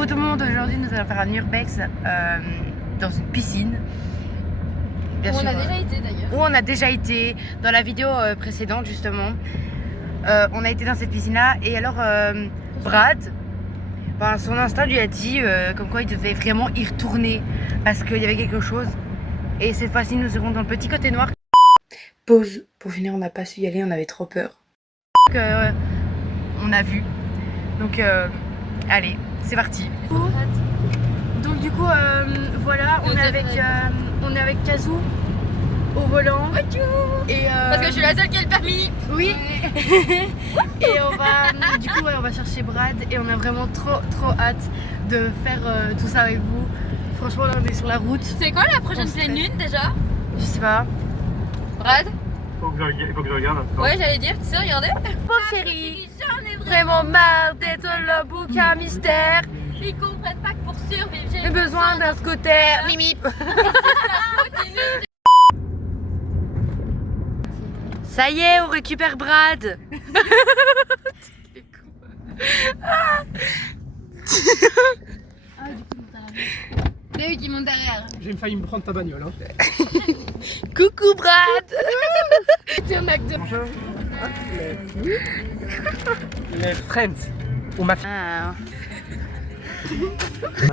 Coucou tout le monde, aujourd'hui nous allons faire un urbex dans une piscine. Bien sûr, on a déjà été d'ailleurs. Où on a déjà été dans la vidéo précédente justement. On a été dans cette piscine là et alors Brad, son instinct lui a dit comme quoi il devait vraiment y retourner parce qu'il y avait quelque chose. Et cette fois-ci nous serons dans le petit côté noir. Pause, pour finir on n'a pas su y aller, on avait trop peur. On a vu. Donc allez, c'est parti. Donc du coup voilà, on est avec Kazoo au volant. Et Parce que je suis la seule qui a le permis. oui. Et on va du coup on va chercher Brad et on a vraiment trop hâte de faire tout ça avec vous. Franchement là on est sur la route. C'est quoi la prochaine pleine lune déjà? Je sais pas. Brad? Faut que je regarde. Ouais, j'allais dire, tu sais regarder? Bon chérie, vraiment marre d'être le bouquin mystère. Ils comprennent pas que pour survivre J'ai besoin d'un scooter. Mimi. Ça y est, on récupère Brad. C'est eux qui montent derrière. J'ai failli me prendre ta bagnole. Hein. Coucou Brad. C'est un acte de... Les friends. On m'a fait un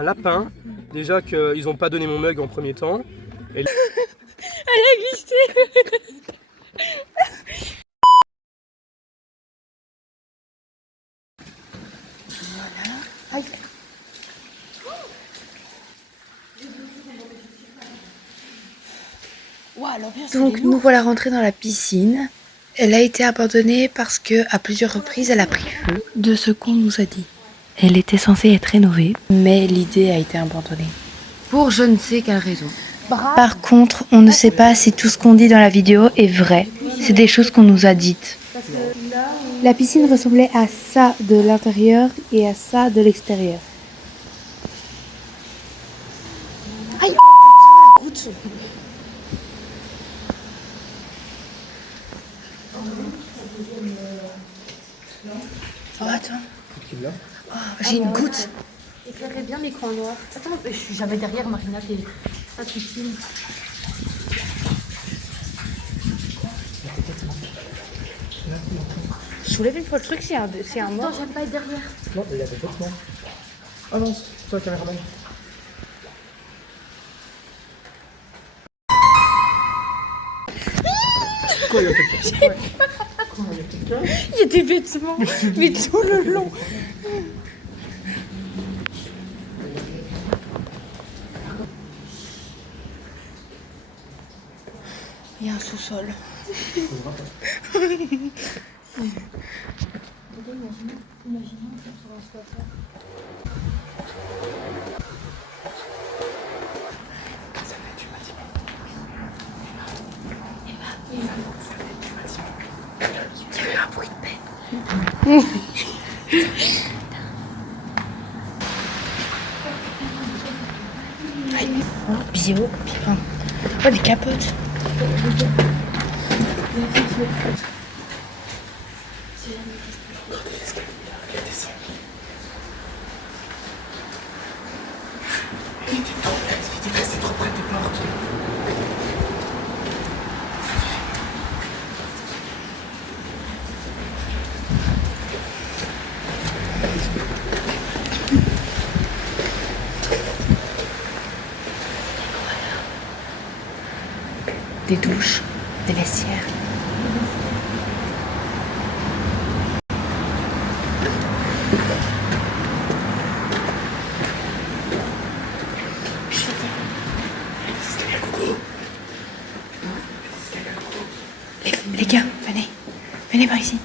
lapin. Déjà qu'ils ont pas donné mon mug en premier temps. Et... Elle a glissé. Donc nous voilà rentrés dans la piscine. Elle a été abandonnée parce que à plusieurs reprises elle a pris feu. De ce qu'on nous a dit. Elle était censée être rénovée, mais l'idée a été abandonnée. Pour je ne sais quelle raison. Par contre, on ne sait pas si tout ce qu'on dit dans la vidéo est vrai. C'est des choses qu'on nous a dites. La piscine ressemblait à ça de l'intérieur et à ça de l'extérieur. Aïe, oh putain, la goutte. Oh attends. Oh, j'ai une goutte. Éclairez bien l'écran noir. Attends, je suis jamais derrière Marina qui est pas qui filme. Soulève une fois le truc, c'est un mort. Non, j'aime pas être derrière. Non, il y a des vêtements. Ah non, c'est toi le caméraman. Quoi, il y a quelqu'un? Quoi, il y a quelqu'un? Il y a des vêtements, mais tout le long. Il y a un sous-sol. Il y a eu un bruit de paix. Oh, bio, putain. Oh, des capotes. C'est trop près des portes. Des douches, des vestiaires. Les gars, venez par ici.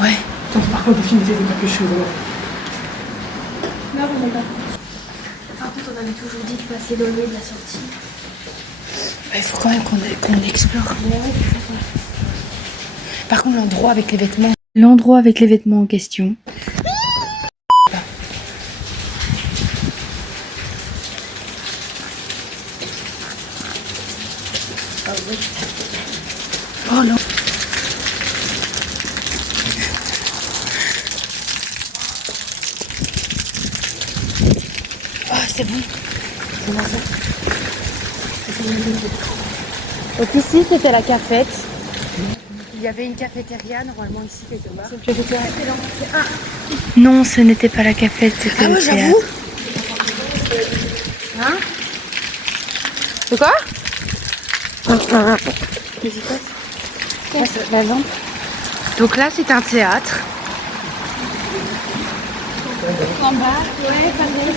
Ouais. Attends, par contre, filmer des quelque chose. Non, on est pas. Par contre, on avait toujours dit de pas s'éloigner de la sortie. Il faut quand même qu'on explore. Par contre, l'endroit avec les vêtements. L'endroit avec les vêtements en question. Oh non. Oh, c'est bon. C'est bon, ça. Donc ici, c'était la cafette. Il y avait une cafétéria normalement ici quelque part. C'est une cafétéria. Non, ce n'était pas la cafette, c'était le théâtre. J'avoue. Hein? De quoi? Qu'est-ce qui passe? La lampe. Donc là, c'est un théâtre. En bas, ouais, pareil.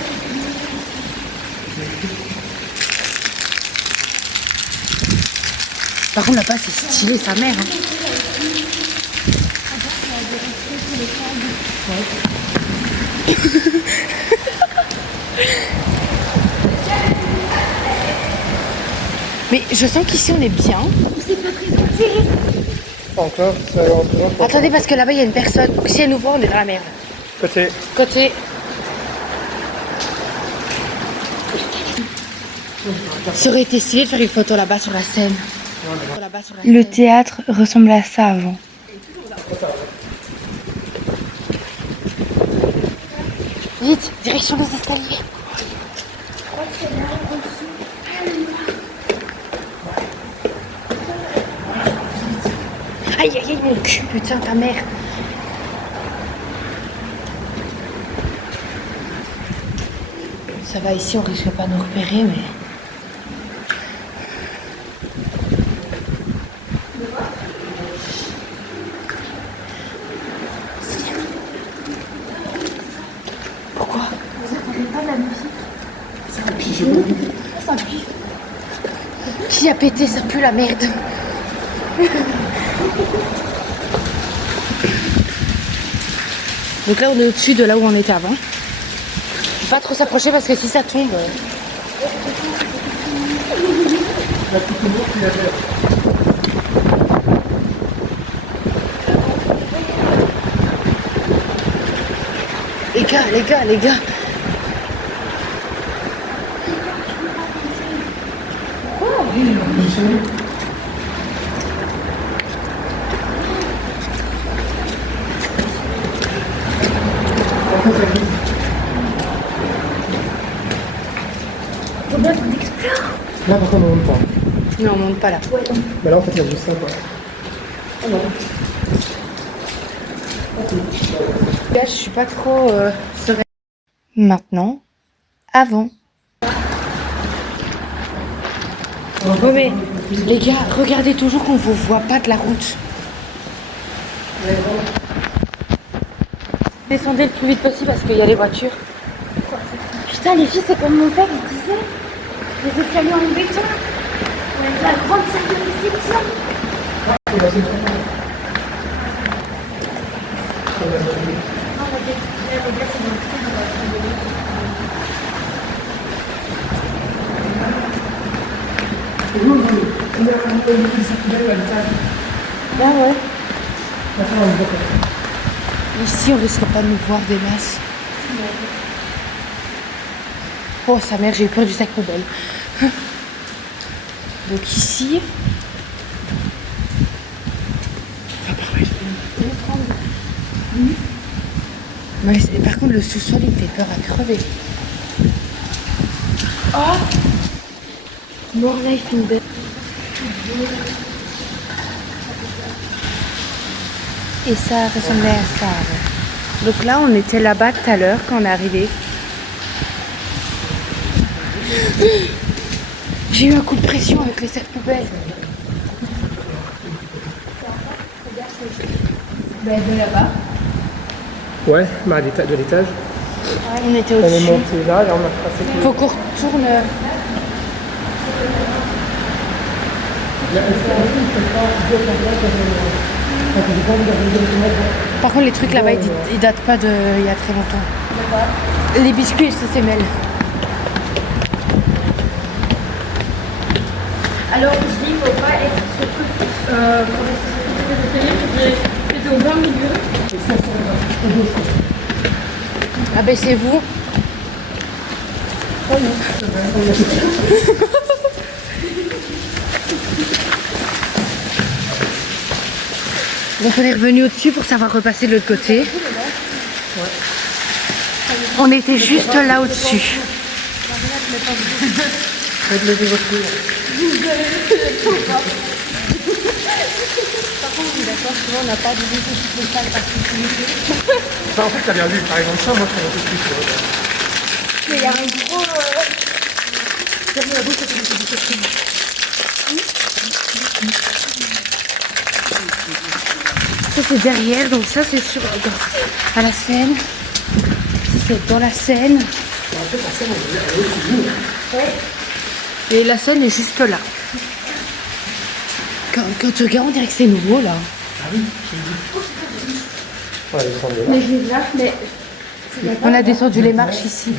Par contre, là-bas, c'est stylé, sa mère. Hein. Mais je sens qu'ici, on est bien. Pas encore, ça va rentrer. Attendez, parce que là-bas, il y a une personne. Donc, si elle nous voit, on est dans la merde. Côté. Côté. Ça aurait été stylé de faire une photo là-bas sur la scène. Le théâtre ressemblait à ça avant. Vite, direction des escaliers. Aïe aïe aïe mon cul, putain ta mère. Ça va ici, on risque pas de nous repérer mais... Pourquoi? Vous entendez pas de la musique? C'est un pigeon. C'est un pigeon. Qui a pété? Ça pue la merde. Donc là on est au-dessus de là où on était avant. Faut pas trop s'approcher parce que si ça tombe... Les gars. Là, par contre, on monte pas. Non, on monte pas là. Mais là, en fait, il y a juste ça, quoi. Là, je suis pas trop sereine. Maintenant, avant. Oh mais, les gars, regardez toujours qu'on vous voit pas de la route. Descendez le plus vite possible parce qu'il y a les voitures. Putain, les filles, c'est comme mon père, il disait. Les escaliers en béton. Avec la grande salle de réception. Là, ouais. Ici, on risque pas de nous voir des masses. Oh, sa mère, j'ai eu peur du sac poubelle. Donc ici... Mais par contre, le sous-sol, il me fait peur à crever. Oh! More life in bed. Et ça ressemblait à ça. Ouais. Donc là, on était là-bas tout à l'heure quand on est arrivé. J'ai eu un coup de pression avec les sacs poubelles. De là-bas. Ouais, bah, à l'étage de l'étage. Ouais, on était On est au-dessus. monté là et on a tracé. Faut qu'on retourne. Par contre, les trucs là-bas, ils datent pas de il y a très longtemps. Les biscuits, ils se s'émêlent. Alors, je dis, il faut pas être ce truc pour rester c'était au blanc milieu. Abaissez-vous. Oh non. Donc on est revenu au-dessus pour savoir repasser de l'autre côté. On était juste là au-dessus. On n'a pas de vidéo spéciale particulier. Ça, en fait, t'as bien vu. Par exemple, ça, moi, je fais un peu plus. Mais il y a un gros... Ça c'est derrière, donc ça c'est sur à la Seine. Ça c'est dans la Seine. En fait, la scène, elle est aussi lourde. Et la Seine est juste là. Quand tu regardes, on dirait que c'est nouveau là. Ah oui, je le dis. Ouais, elle est Mais je vais là, mais... On a descendu les marches ici.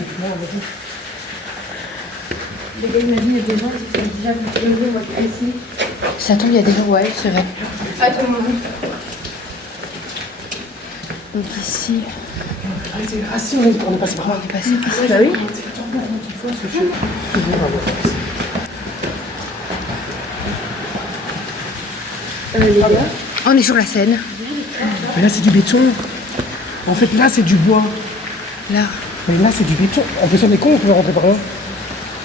Les gars, imagine, il y a des gens qui sont déjà venus moi ici. Ça tombe, il y a des gens, ouais, c'est vrai. Attends, maman. Donc ici, Ah si, on est passé par là. on est passé par ça. Bah oui. Les gars. On est sur la Seine. Mais là, c'est du béton. En fait, là, c'est du bois. Là. Mais là, c'est du béton. En plus, on est con, on peut rentrer par là.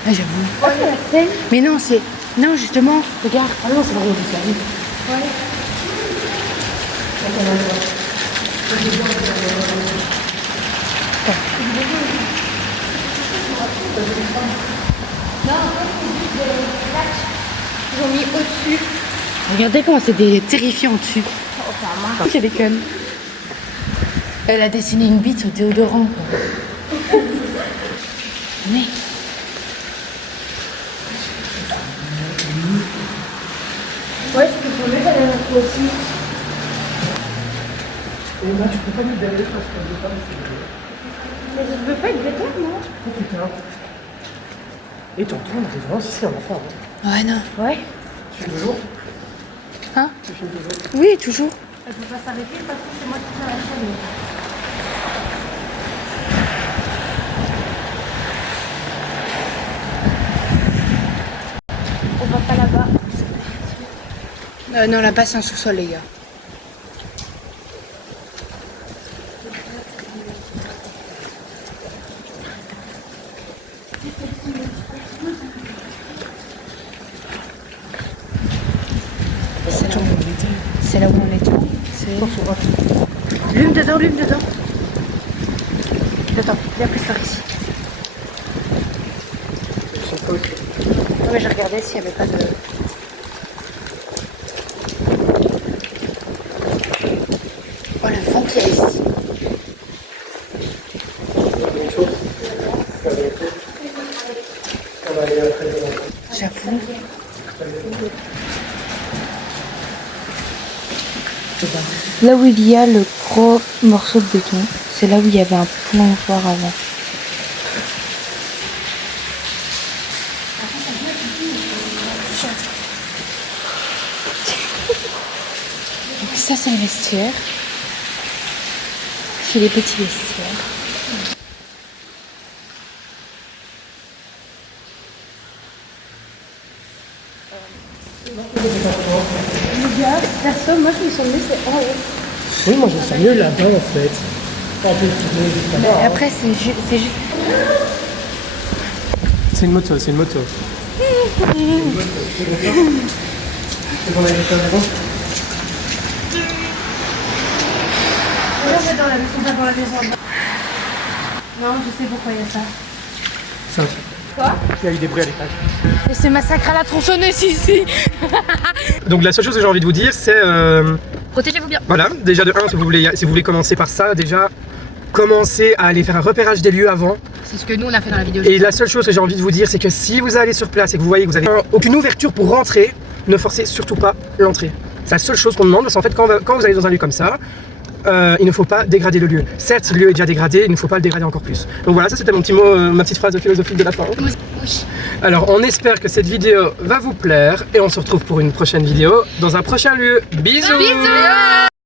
Ah, j'avoue. Oh, c'est la scène. Mais non, c'est. Non, justement, regarde. Ah non, c'est pas vrai. Ils ont mis au-dessus. Regardez comment c'est terrifiant dessus. C'est bacon. Elle a dessiné une bite au déodorant, quoi. Mais. Ouais, c'est qu'ils sont mieux d'aller là aussi. Et là, tu peux pas mettre derrière parce qu'on veut pas mettre derrière. Mais je veux pas être béton, non? Oh putain. Et t'entends, on a raison, si c'est un enfant. Hein. Ouais, non. Ouais. Tu fais toujours? Hein? Tu filmes toujours? Oui, toujours. Elle peut pas s'arrêter parce que c'est moi qui tiens la chaîne. On va pas là-bas. Non, là-bas, c'est un sous-sol, les gars. C'est là où on était. Lume dedans, lume dedans. Attends, viens plus par ici. Non, mais je regardais s'il n'y avait pas de... Oh, le vent qu'il y a ici. J'avoue. Là où il y a le gros morceau de béton, c'est là où il y avait un plongeoir avant. Donc ça c'est le vestiaire. C'est les petits vestiaires. Les gars, perso, moi je me sens mieux, c'est en haut. Oui, moi je me sens mieux là-bas en fait. Pas un peu plus juste là-bas, hein. Après c'est juste... C'est une moto, c'est une moto. C'est bon, on a été à la maison. On va dans la maison. Non, je sais pourquoi il y a ça. Ça. Quoi? Il y a eu des bruits à l'étage. Et c'est massacre à la tronçonneuse ici. Donc la seule chose que j'ai envie de vous dire, c'est... Protégez-vous bien. Voilà, déjà de 1, si vous voulez commencer par ça, déjà, commencez à aller faire un repérage des lieux avant. C'est ce que nous on a fait dans la vidéo. Et la seule chose que j'ai envie de vous dire, c'est que si vous allez sur place et que vous voyez que vous n'avez aucune ouverture pour rentrer, ne forcez surtout pas l'entrée. C'est la seule chose qu'on demande, parce qu'en fait, quand vous allez dans un lieu comme ça, il ne faut pas dégrader le lieu. Certes, le lieu est déjà dégradé, il ne faut pas le dégrader encore plus. Donc voilà, ça c'était mon petit mot, ma petite phrase philosophique de la fin. Oui. Alors, on espère que cette vidéo va vous plaire et on se retrouve pour une prochaine vidéo dans un prochain lieu. Bisous. Bisous.